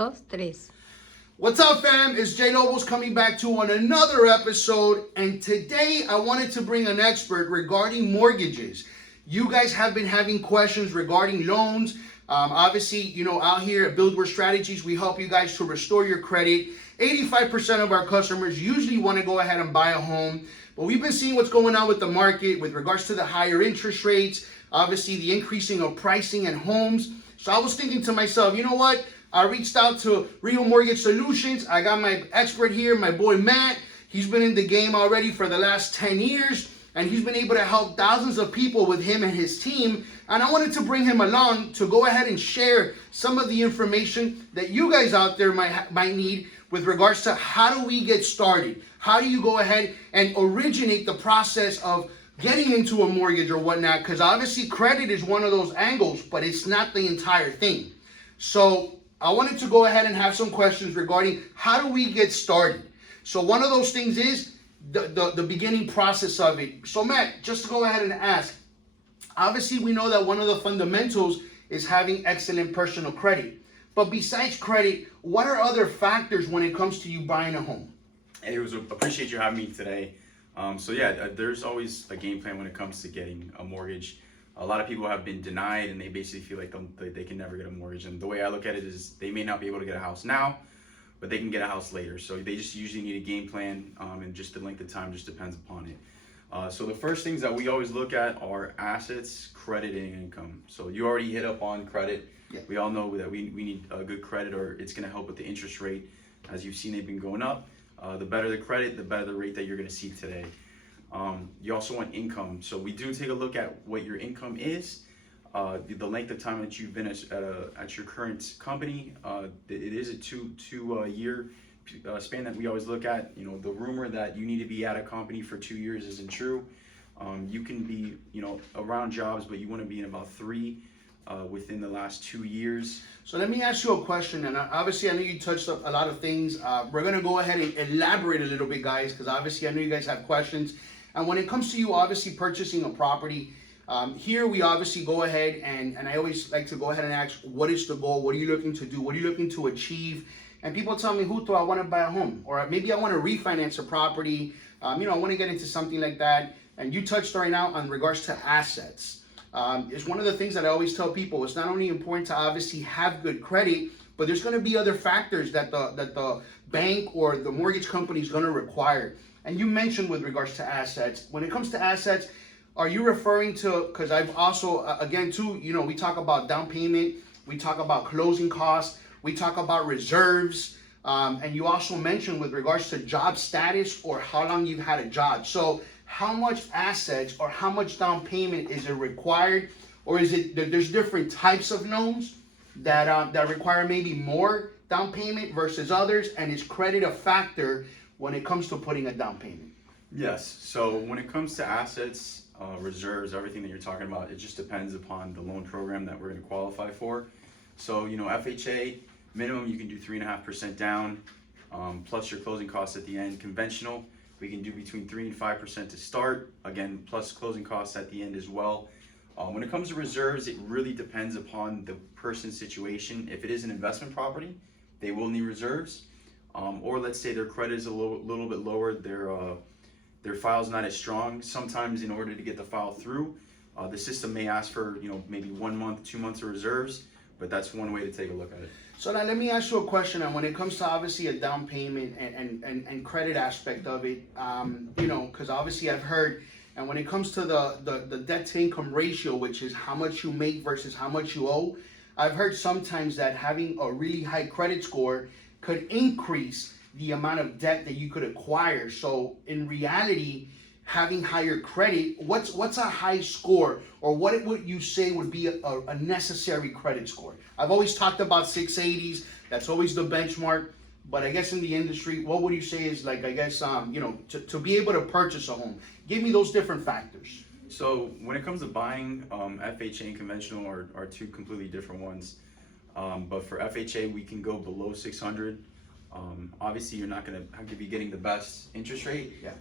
Dos, tres. What's up, fam? It's Jay Lobos coming back to on another episode, and today I wanted to bring an expert regarding mortgages. You guys have been having questions regarding loans. Obviously, out here at BuildWare Strategies, we help you guys to restore your credit. 85% of our customers usually want to go ahead and buy a home, but we've been seeing what's going on with the market with regards to the higher interest rates, obviously the increasing of pricing and homes. So I was thinking to myself, you know what? I reached out to Real Mortgage Solutions. I got my expert here, my boy Matt. He's been in the game already for the last 10 years, and he's been able to help thousands of people with him and his team. And I wanted to bring him along to go ahead and share some of the information that you guys out there might need with regards to how do we get started? How do you go ahead and originate the process of getting into a mortgage or whatnot? Because obviously credit is one of those angles, but it's not the entire thing. So I wanted to go ahead and have some questions regarding how do we get started. So one of those things is the beginning process of it. So Matt, just to go ahead and ask, obviously we know that one of the fundamentals is having excellent personal credit. But besides credit, what are other factors when it comes to you buying a home? Hey, appreciate you having me today. There's always a game plan when it comes to getting a mortgage. A lot of people have been denied and they basically feel like they can never get a mortgage. And the way I look at it is they may not be able to get a house now, but they can get a house later. So they just usually need a game plan, and just the length of time just depends upon it. So the first things that we always look at are assets, credit, and income. So you already hit up on credit. Yeah. We all know that we need a good credit, or it's going to help with the interest rate. As you've seen, they've been going up. The better the credit, the better the rate that you're going to see today. You also want income. So we do take a look at what your income is, the length of time that you've been at your current company. It is a two year span that we always look at. The rumor that you need to be at a company for 2 years isn't true. You can be, around jobs, but you want to be in about 3 within the last 2 years. So let me ask you a question, and obviously I know you touched up a lot of things. We're going to go ahead and elaborate a little bit, guys, because obviously I know you guys have questions. And when it comes to you obviously purchasing a property, here we obviously go ahead and I always like to go ahead and ask, what is the goal? What are you looking to do? What are you looking to achieve? And people tell me, Huto, I want to buy a home, or maybe I want to refinance a property. I want to get into something like that. And you touched right now on regards to assets. It's one of the things that I always tell people. It's not only important to obviously have good credit, but there's going to be other factors that the bank or the mortgage company is going to require. And you mentioned with regards to assets. When it comes to assets, are you referring to, because I've also, again too, we talk about down payment, we talk about closing costs, we talk about reserves, and you also mentioned with regards to job status or how long you've had a job. So how much assets or how much down payment is it required? Or is it that there's different types of loans that require maybe more down payment versus others? And is credit a factor when it comes to putting a down payment? Yes. So when it comes to assets, reserves, everything that you're talking about, it just depends upon the loan program that we're going to qualify for. So, FHA, minimum you can do 3.5% down, plus your closing costs at the end. Conventional, we can do between 3 and 5% to start, again, plus closing costs at the end as well. When it comes to reserves, it really depends upon the person's situation. If it is an investment property, they will need reserves. Or let's say their credit is a little bit lower, their file's not as strong. Sometimes in order to get the file through, the system may ask for maybe 1 month, 2 months of reserves, but that's one way to take a look at it. So now let me ask you a question. And when it comes to obviously a down payment and credit aspect of it, because obviously I've heard, and when it comes to the debt to income ratio, which is how much you make versus how much you owe, I've heard sometimes that having a really high credit score could increase the amount of debt that you could acquire. So in reality, having higher credit, what's a high score, or what would you say would be a necessary credit score? I've always talked about 680s. That's always the benchmark. But I guess in the industry, what would you say is like, I guess, to be able to purchase a home? Give me those different factors. So when it comes to buying, FHA and conventional are two completely different ones. But for FHA, we can go below 600. Obviously, you're not going to be getting the best interest rate. Yeah.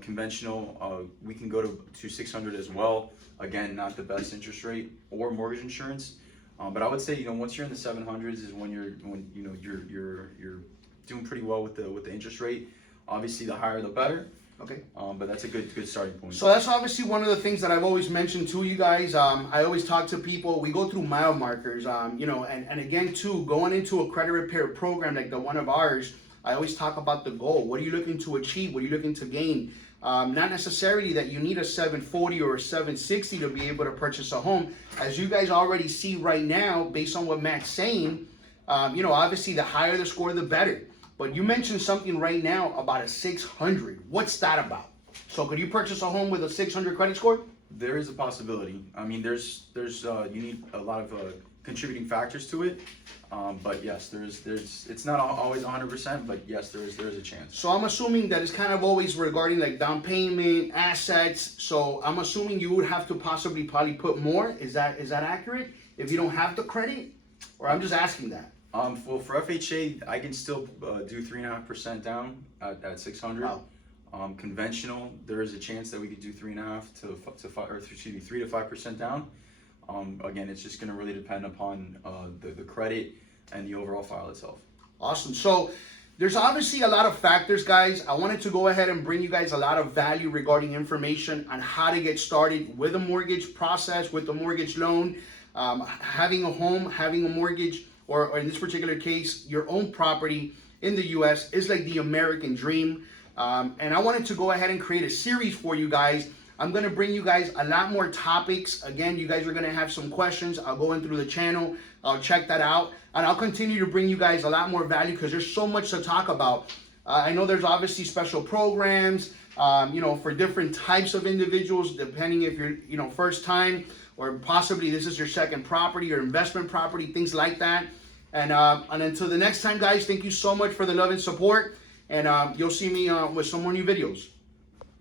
Conventional, we can go to 600 as well. Again, not the best interest rate or mortgage insurance. But I would say, you know, once you're in the 700s is when you're doing pretty well with the interest rate. Obviously, the higher the better. Okay. But that's a good starting point. So that's obviously one of the things that I've always mentioned to you guys. I always talk to people. We go through mile markers. You know, and again too, going into a credit repair program like the one of ours, I always talk about the goal. What are you looking to achieve? What are you looking to gain? Not necessarily that you need a 740 or a 760 to be able to purchase a home. As you guys already see right now, based on what Matt's saying, you know, obviously the higher the score, the better. But you mentioned something right now about a 600. What's that about? So could you purchase a home with a 600 credit score? There is a possibility. I mean, there's you need a lot of contributing factors to it. But yes, it's not always 100%, but yes, there is a chance. So I'm assuming that it's kind of always regarding like down payment, assets. So I'm assuming you would have to probably put more. Is that accurate? If you don't have the credit, or I'm just asking that. Well, for FHA, I can still do 3.5% down at 600. Wow. Conventional, there is a chance that we could do 3.5 to 5, or excuse me, 3 to 5% down. Again, it's just going to really depend upon the credit and the overall file itself. Awesome. So there's obviously a lot of factors, guys. I wanted to go ahead and bring you guys a lot of value regarding information on how to get started with a mortgage process, with the mortgage loan, having a home, having a mortgage, or in this particular case, your own property in the U.S. is like the American dream. And I wanted to go ahead and create a series for you guys. I'm going to bring you guys a lot more topics. Again, you guys are going to have some questions. I'll go in through the channel. I'll check that out. And I'll continue to bring you guys a lot more value because there's so much to talk about. I know there's obviously special programs, you know, for different types of individuals, depending if you're, you know, first time or possibly this is your second property or investment property, things like that. And until the next time, guys, thank you so much for the love and support. And you'll see me with some more new videos.